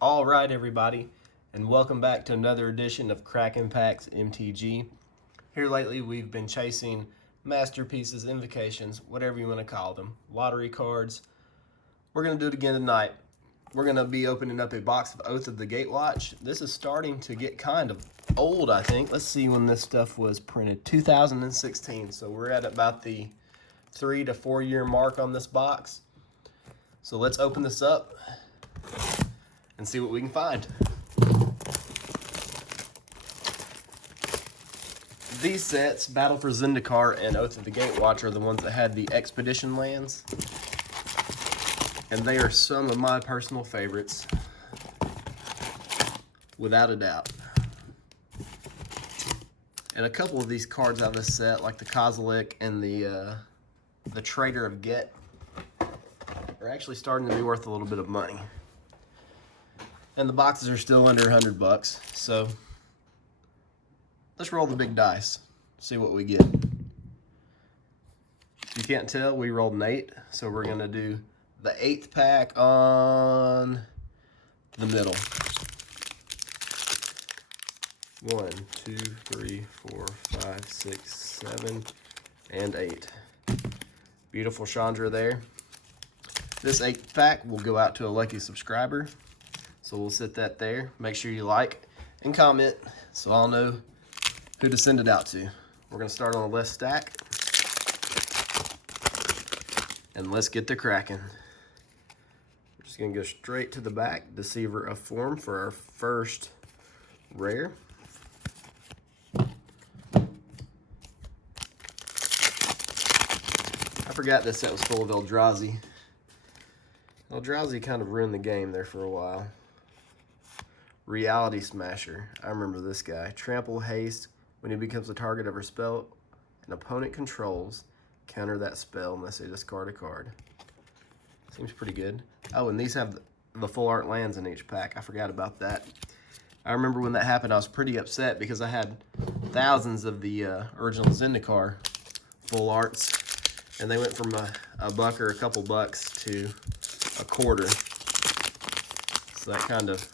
All right, everybody, and welcome back to another edition of Crackin' Packs MTG. Here lately, we've been chasing masterpieces, invocations, whatever you want to call them, lottery cards. We're going to do it again tonight. We're going to be opening up a box of Oath of the Gatewatch. This is starting to get kind of old, I think. Let's see when this stuff was printed. 2016, so we're at about the 3 to 4 year mark on this box. So let's open this up and see what we can find. These sets, Battle for Zendikar and Oath of the Gatewatch, are the ones that had the Expedition lands. And they are some of my personal favorites, without a doubt. And a couple of these cards out of this set, like the Kozilek and the Trader of Get, are actually starting to be worth a little bit of money. And the boxes are still under 100 bucks, so let's roll the big dice, see what we get. If you can't tell, we rolled an 8, so we're gonna do the 8th pack on the middle. 1, 2, 3, 4, 5, 6, 7, and 8. Beautiful Chandra there. This 8th pack will go out to a lucky subscriber. So we'll set that there. Make sure you like and comment so I'll know who to send it out to. We're going to start on the left stack. And let's get to cracking. We're just going to go straight to the back. Deceiver of Form for our first rare. I forgot this set was full of Eldrazi. Eldrazi kind of ruined the game there for a while. Reality Smasher. I remember this guy. Trample haste. When he becomes the target of a spell an opponent controls, counter that spell unless they discard a card. Seems pretty good. Oh, and these have the full art lands in each pack. I forgot about that. I remember when that happened, I was pretty upset because I had thousands of the original Zendikar full arts, and they went from a buck or a couple bucks to a quarter. So that kind of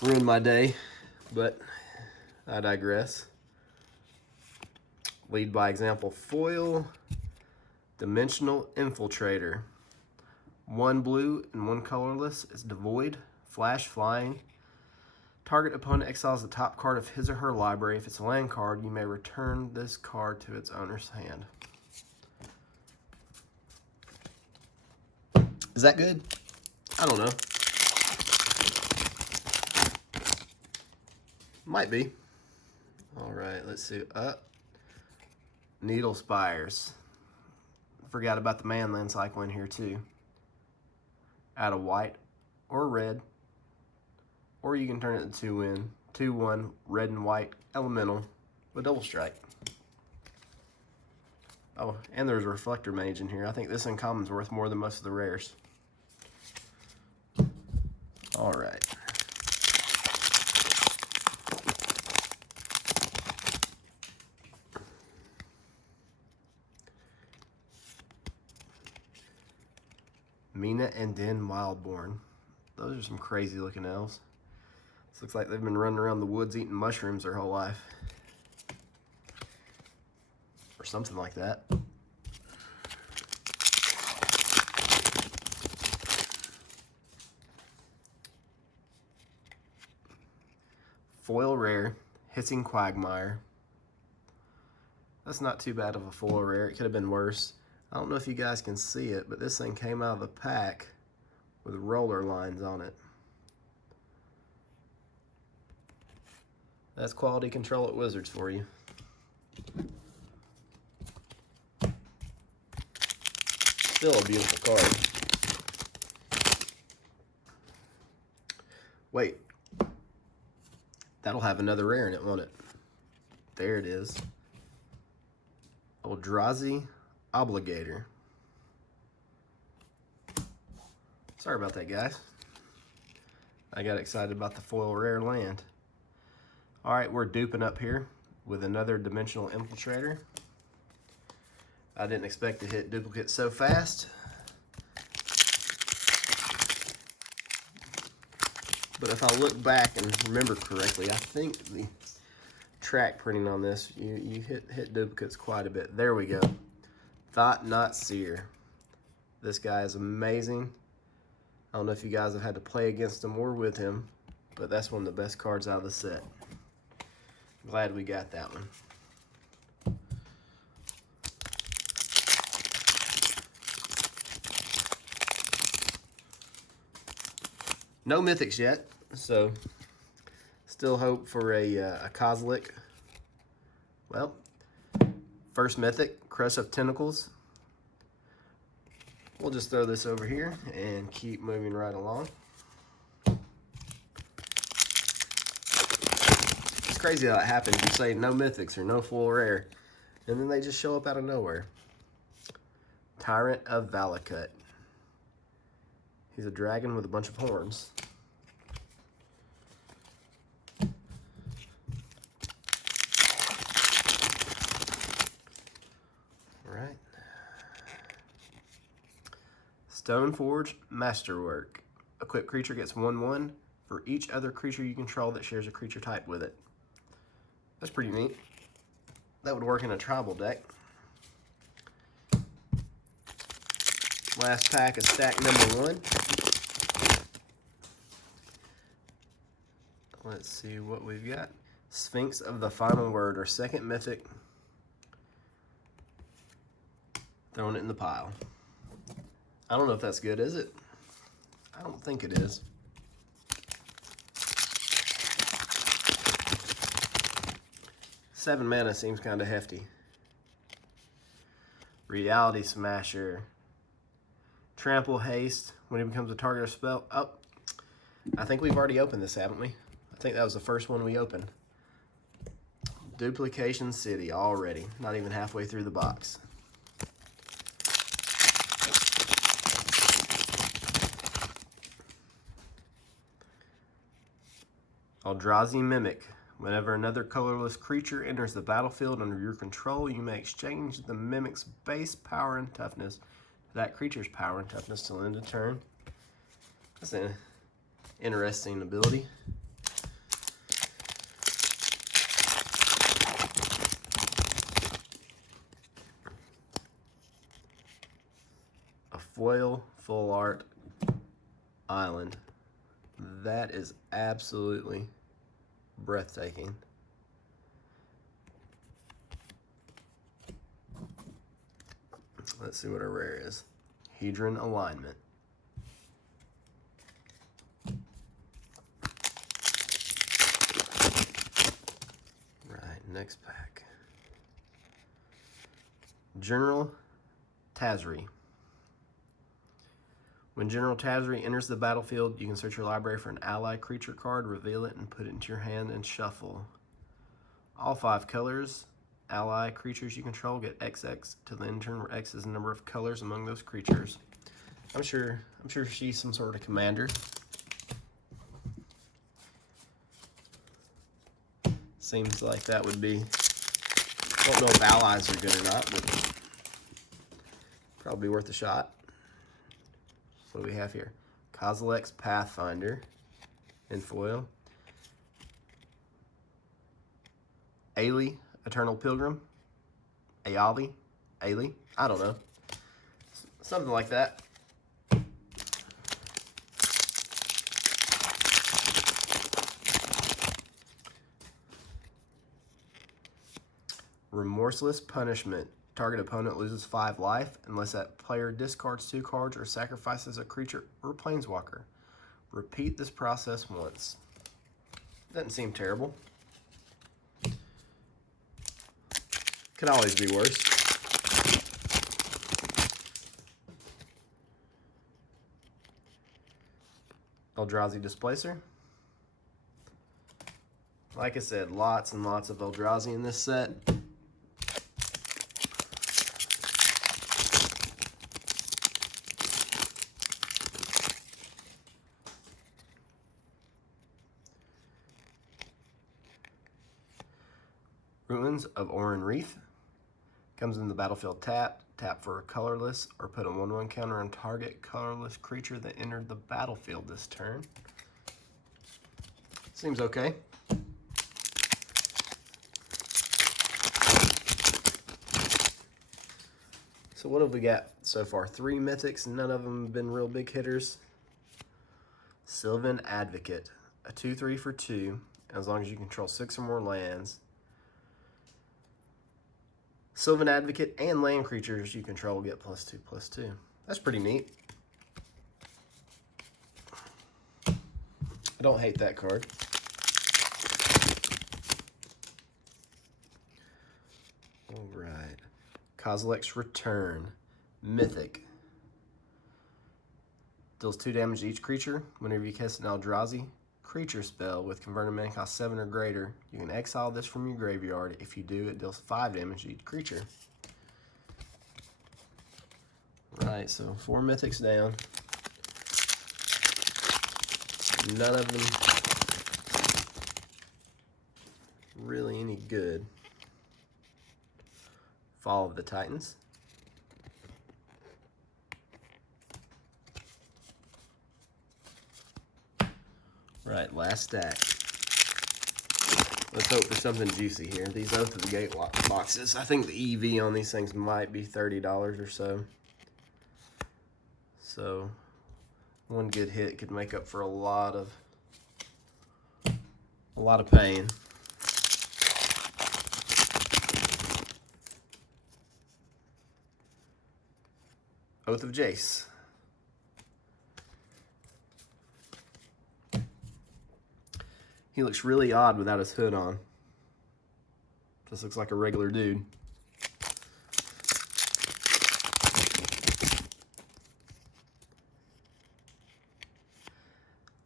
ruined my day, but I digress. Lead by example. Foil Dimensional Infiltrator. 1 blue and 1 colorless. It's devoid. Flash flying. Target opponent exiles the top card of his or her library. If it's a land card, you may return this card to its owner's hand. Is that good? I don't know. Might be. All right, let's see. Needle Spires. Forgot about the manland cycle in here too. Out of white or red, or you can turn it into 2/1 red and white elemental with double strike. Oh, and there's a Reflector Mage in here. I think this uncommon's worth more than most of the rares. All right. Mina and Den Wildborn. Those are some crazy looking elves. This looks like they've been running around the woods eating mushrooms their whole life. Or something like that. Foil rare, Hissing Quagmire. That's not too bad of a foil rare. It could have been worse. I don't know if you guys can see it, but this thing came out of the pack with roller lines on it. That's quality control at Wizards for you. Still a beautiful card. Wait. That'll have another rare in it, won't it? There it is. Eldrazi Obligator. Sorry about that, guys. I got excited about the foil rare land. All right, we're duping up here with another Dimensional Infiltrator. I didn't expect to hit duplicates so fast. But if I look back and remember correctly, I think the track printing on this, you hit duplicates quite a bit. There we go. Thought Not Seer. This guy is amazing. I don't know if you guys have had to play against him or with him, but that's one of the best cards out of the set. Glad we got that one. No mythics yet, so still hope for a Kozilek. Well, first mythic, Crush of Tentacles. We'll just throw this over here and keep moving right along. It's crazy how it happens. You say no mythics or no full rare, and then they just show up out of nowhere. Tyrant of Valakut. He's a dragon with a bunch of horns. Alright. Stoneforge Masterwork. Equipped creature gets 1/1 for each other creature you control that shares a creature type with it. That's pretty neat. That would work in a tribal deck. Last pack is stack number 1. Let's see what we've got. Sphinx of the Final Word, our second mythic. Throwing it in the pile. I don't know if that's good, is it? I don't think it is. Seven mana seems kind of hefty. Reality Smasher. Trample Haste when he becomes a target of spell. Oh, I think we've already opened this, haven't we? I think that was the first one we opened. Duplication City already. Not even halfway through the box. Eldrazi Mimic. Whenever another colorless creature enters the battlefield under your control, you may exchange the Mimic's base power and toughness to that creature's power and toughness till end of turn. That's an interesting ability. A foil full art island. That is absolutely breathtaking. Let's see what our rare is. Hedron Alignment. Right, next pack. General Tazri. When General Tazri enters the battlefield, you can search your library for an ally creature card, reveal it, and put it into your hand and shuffle. All 5 colors, ally creatures you control get XX to the end turn, where X is the number of colors among those creatures. I'm sure she's some sort of commander. Seems like that would be. Don't know if allies are good or not, but probably worth a shot. What do we have here? Kozilek's Pathfinder in foil. Ailey, Eternal Pilgrim. Ailey, I don't know. Something like that. Remorseless Punishment. Target opponent loses 5 life unless that player discards 2 cards or sacrifices a creature or planeswalker. Repeat this process once. Doesn't seem terrible. Could always be worse. Eldrazi Displacer. Like I said, lots and lots of Eldrazi in this set. Ruins of Oran Reef. Comes in the battlefield tapped. Tap for a colorless or put a 1/1 counter on target colorless creature that entered the battlefield this turn. Seems okay. So what have we got so far? 3 mythics, none of them have been real big hitters. Sylvan Advocate, a 2/3 for 2, as long as you control 6 or more lands. Sylvan Advocate and land creatures you control get +2/+2. That's pretty neat. I don't hate that card. All right. Kozilek's Return, mythic. Deals 2 damage to each creature. Whenever you cast an Eldrazi creature spell with converted mana cost 7 or greater, you can exile this from your graveyard. If you do, it deals 5 damage to each creature. Right, so 4 mythics down. None of them really any good. Fall of the Titans. Right, last stack. Let's hope for something juicy here. These Oath of the Gatewatch boxes, I think the EV on these things might be $30 or so. So one good hit could make up for a lot of pain. Oath of Jace. He looks really odd without his hood on. Just looks like a regular dude.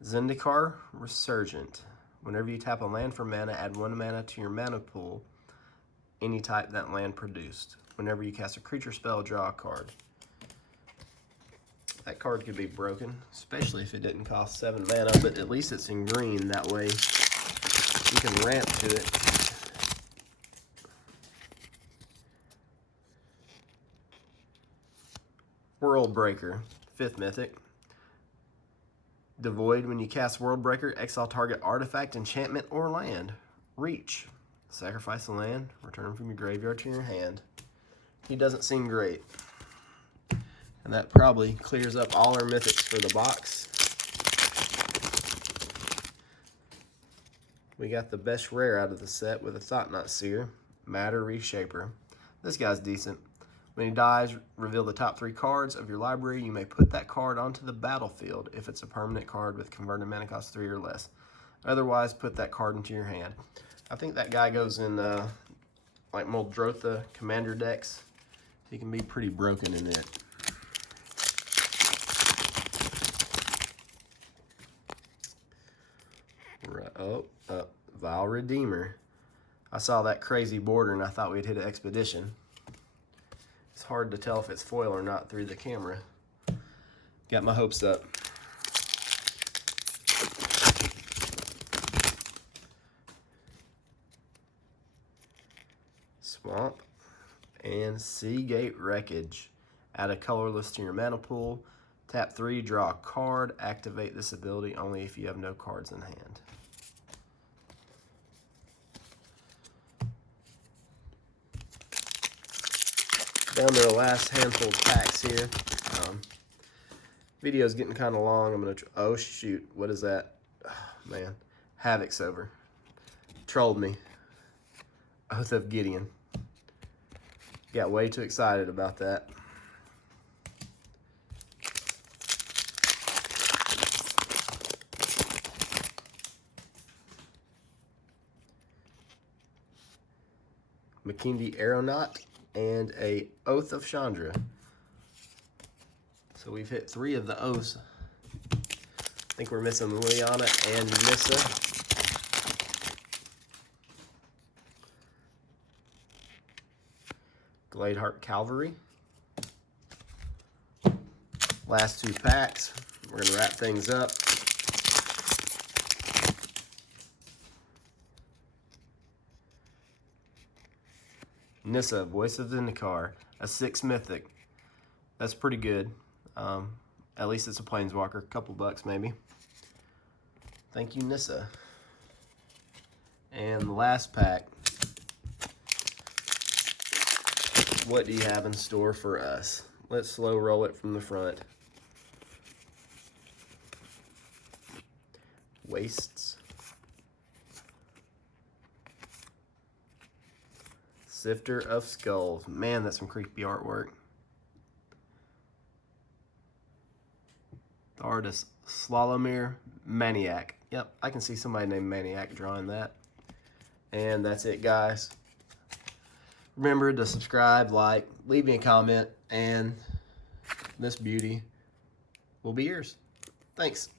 Zendikar Resurgent. Whenever you tap a land for mana, add 1 mana to your mana pool, any type that land produced. Whenever you cast a creature spell, draw a card. That card could be broken, especially if it didn't cost 7 mana, but at least it's in green. That way you can ramp to it. World Breaker, 5th mythic. Devoid, when you cast World Breaker, exile target artifact, enchantment, or land. Reach. Sacrifice the land, return from your graveyard to your hand. He doesn't seem great. And that probably clears up all our mythics for the box. We got the best rare out of the set with a Thought-Knot Seer, Matter Reshaper. This guy's decent. When he dies, reveal the top 3 cards of your library. You may put that card onto the battlefield if it's a permanent card with converted mana cost 3 or less. Otherwise, put that card into your hand. I think that guy goes in like Muldrotha commander decks. He can be pretty broken in it. Vile Redeemer. I saw that crazy border and I thought we'd hit an Expedition. It's hard to tell if it's foil or not through the camera. Got my hopes up. Swamp and Seagate Wreckage. Add a colorless to your mana pool. Tap 3, draw a card. Activate this ability only if you have no cards in hand. Down to the last handful of packs here. Video's getting kind of long. I'm gonna. Oh shoot! What is that? Oh, man, Havoc's over. Trolled me. Oath of Gideon. Got way too excited about that. Makindi Aeronaut and a Oath of Chandra. So we've hit 3 of the Oaths. I think we're missing Liana and Nissa. Gladeheart Cavalry. Last 2 packs. We're going to wrap things up. Nissa, Voice of Zendikar, a 6 mythic. That's pretty good. At least it's a planeswalker, couple bucks maybe. Thank you, Nissa. And the last pack, what do you have in store for us? Let's slow roll it from the front. Wastes. Sifter of Skulls. Man, that's some creepy artwork. The artist, Slalomir Maniac. Yep, I can see somebody named Maniac drawing that. And that's it, guys. Remember to subscribe, like, leave me a comment, and this beauty will be yours. Thanks.